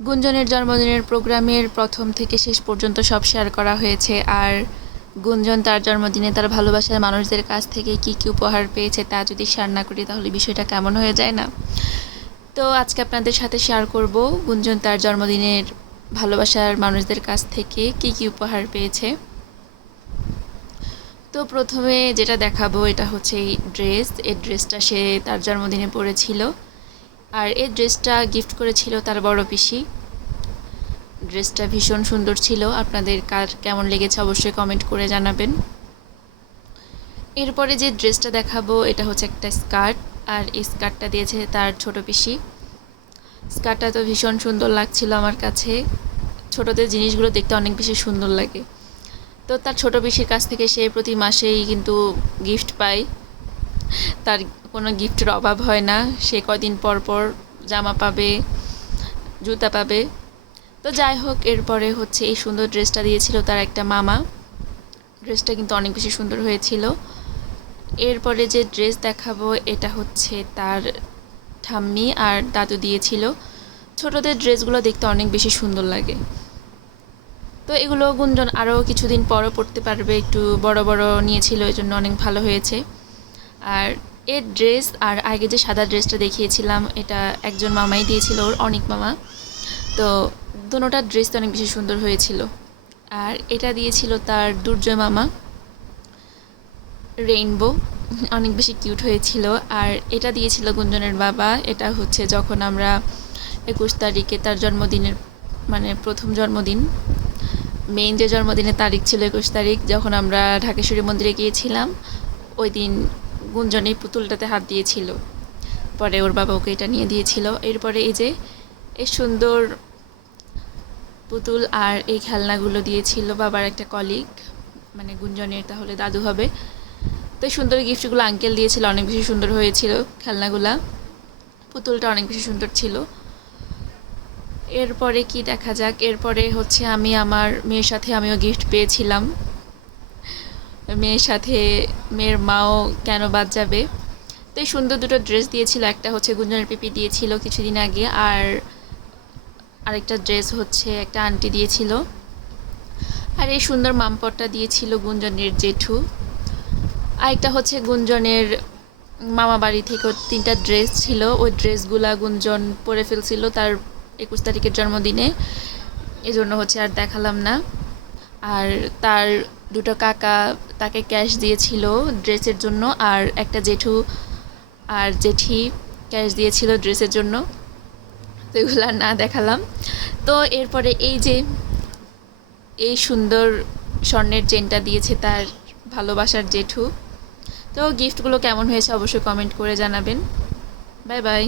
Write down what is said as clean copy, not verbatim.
গুঞ্জনের জন্মদিনের প্রোগ্রামের প্রথম থেকে শেষ পর্যন্ত সব শেয়ার করা হয়েছে। আর গুঞ্জন তার জন্মদিনে তার ভালোবাসার মানুষদের কাছ থেকে কি কি উপহার পেয়েছে তা যদি শেয়ার না করি তাহলে বিষয়টা কেমন হয়ে যায় না। তো আজকে আপনাদের সাথে শেয়ার করব গুঞ্জন তার জন্মদিনের ভালোবাসার মানুষদের কাছ থেকে কি কি উপহার পেয়েছে। তো প্রথমে যেটা দেখাবো এটা হচ্ছে এই ড্রেসটা সে তার জন্মদিনে পরেছিল। আর এই ড্রেসটা গিফট করেছিল তার বড় পিসি। ড্রেসটা ভীষণ সুন্দর ছিল, আপনাদের কার কেমন লেগেছে অবশ্যই কমেন্ট করে জানাবেন। এরপরে যে ড্রেসটা দেখাবো এটা হচ্ছে একটা স্কার্ট, আর এই স্কার্টটা দিয়েছে তার ছোট পিসি। স্কার্টটা তো ভীষণ সুন্দর লাগছিল আমার কাছে, ছোটদের জিনিসগুলো দেখতে অনেক বেশি সুন্দর লাগে। তো তার ছোট পিসির কাছ থেকে সে প্রতি মাসেই কিন্তু গিফট পায়, তার কোনো গিফটের অভাব হয় না, সে কয়দিন পর পর জামা পাবে, জুতা পাবে। তো যাই হোক, এরপরে হচ্ছে এই সুন্দর ড্রেসটা দিয়েছিল তার একটা মামা। ড্রেসটা কিন্তু অনেক বেশি সুন্দর হয়েছিল। এরপরে যে ড্রেস দেখাবো এটা হচ্ছে তার ঠাম্মি আর দাদু দিয়েছিল। ছোটদের ড্রেসগুলো দেখতে অনেক বেশি সুন্দর লাগে। তো এগুলো গুঞ্জন আরও কিছুদিন পরও পরতে পারবে, একটু বড় বড় নিয়েছিল, এই জন্য অনেক ভালো হয়েছে। আর এর ড্রেস আর আগে যে সাদা ড্রেসটা দেখিয়েছিলাম এটা একজন মামাই দিয়েছিল, ওর অনেক মামা। তো দুটোটা ড্রেস তো অনেক বেশি সুন্দর হয়েছিল। আর এটা দিয়েছিল তার দুর্জয় মামা, রেইনবো, অনেক বেশি কিউট হয়েছিল। আর এটা দিয়েছিল গুঞ্জনের বাবা, এটা হচ্ছে যখন আমরা 21 তারিখে তার জন্মদিনের মানে প্রথম জন্মদিন, মেইন যে জন্মদিনের তারিখ ছিল 21 তারিখ, যখন আমরা ঢাকেশ্বরী মন্দিরে গিয়েছিলাম ওই দিন গুঞ্জন এই পুতুলটাতে হাত দিয়েছিল, পরে ওর বাবা ওকে এটা নিয়ে দিয়েছিল। এরপরে এই যে এই সুন্দর পুতুল আর এই খেলনাগুলো দিয়েছিল বাবার একটা কলিগ, মানে গুঞ্জনের তাহলে দাদু হবে। তো এই সুন্দর গিফটগুলো আঙ্কেল দিয়েছিল, অনেক বেশি সুন্দর হয়েছিল খেলনাগুলা, পুতুলটা অনেক বেশি সুন্দর ছিল। এরপরে কি দেখা যাক, এরপরে হচ্ছে আমি আমার মেয়ের সাথে আমিও গিফট পেয়েছিলাম। মেয়ের সাথে মেয়ের মাও কেন বাদ যাবে। তো এই সুন্দর দুটো ড্রেস দিয়েছিল, একটা হচ্ছে গুঞ্জনের পিপি দিয়েছিল কিছুদিন আগে, আর আরেকটা ড্রেস হচ্ছে একটা আন্টি দিয়েছিল। আর এই সুন্দর মামপটটা দিয়েছিল গুঞ্জনের জেঠু। আরেকটা হচ্ছে গুঞ্জনের মামা বাড়ি থেকে 3টা ড্রেস ছিল, ওই ড্রেসগুলা গুঞ্জন পরে ফেলছিল তার 21 তারিখের জন্মদিনে, এজন্য হচ্ছে আর দেখালাম না। আর তার দুটো কাকা তাকে ক্যাশ দিয়েছিল ড্রেসের জন্য, আর একটা জেঠু আর জেঠি ক্যাশ দিয়েছিল ড্রেসের জন্য, তো এগুলো না দেখালাম। তো এরপরে এই যে এই সুন্দর স্বর্ণের চেনটা দিয়েছে তার ভালোবাসার জেঠু। তো গিফটগুলো কেমন হয়েছে অবশ্যই কমেন্ট করে জানাবেন। Bye bye.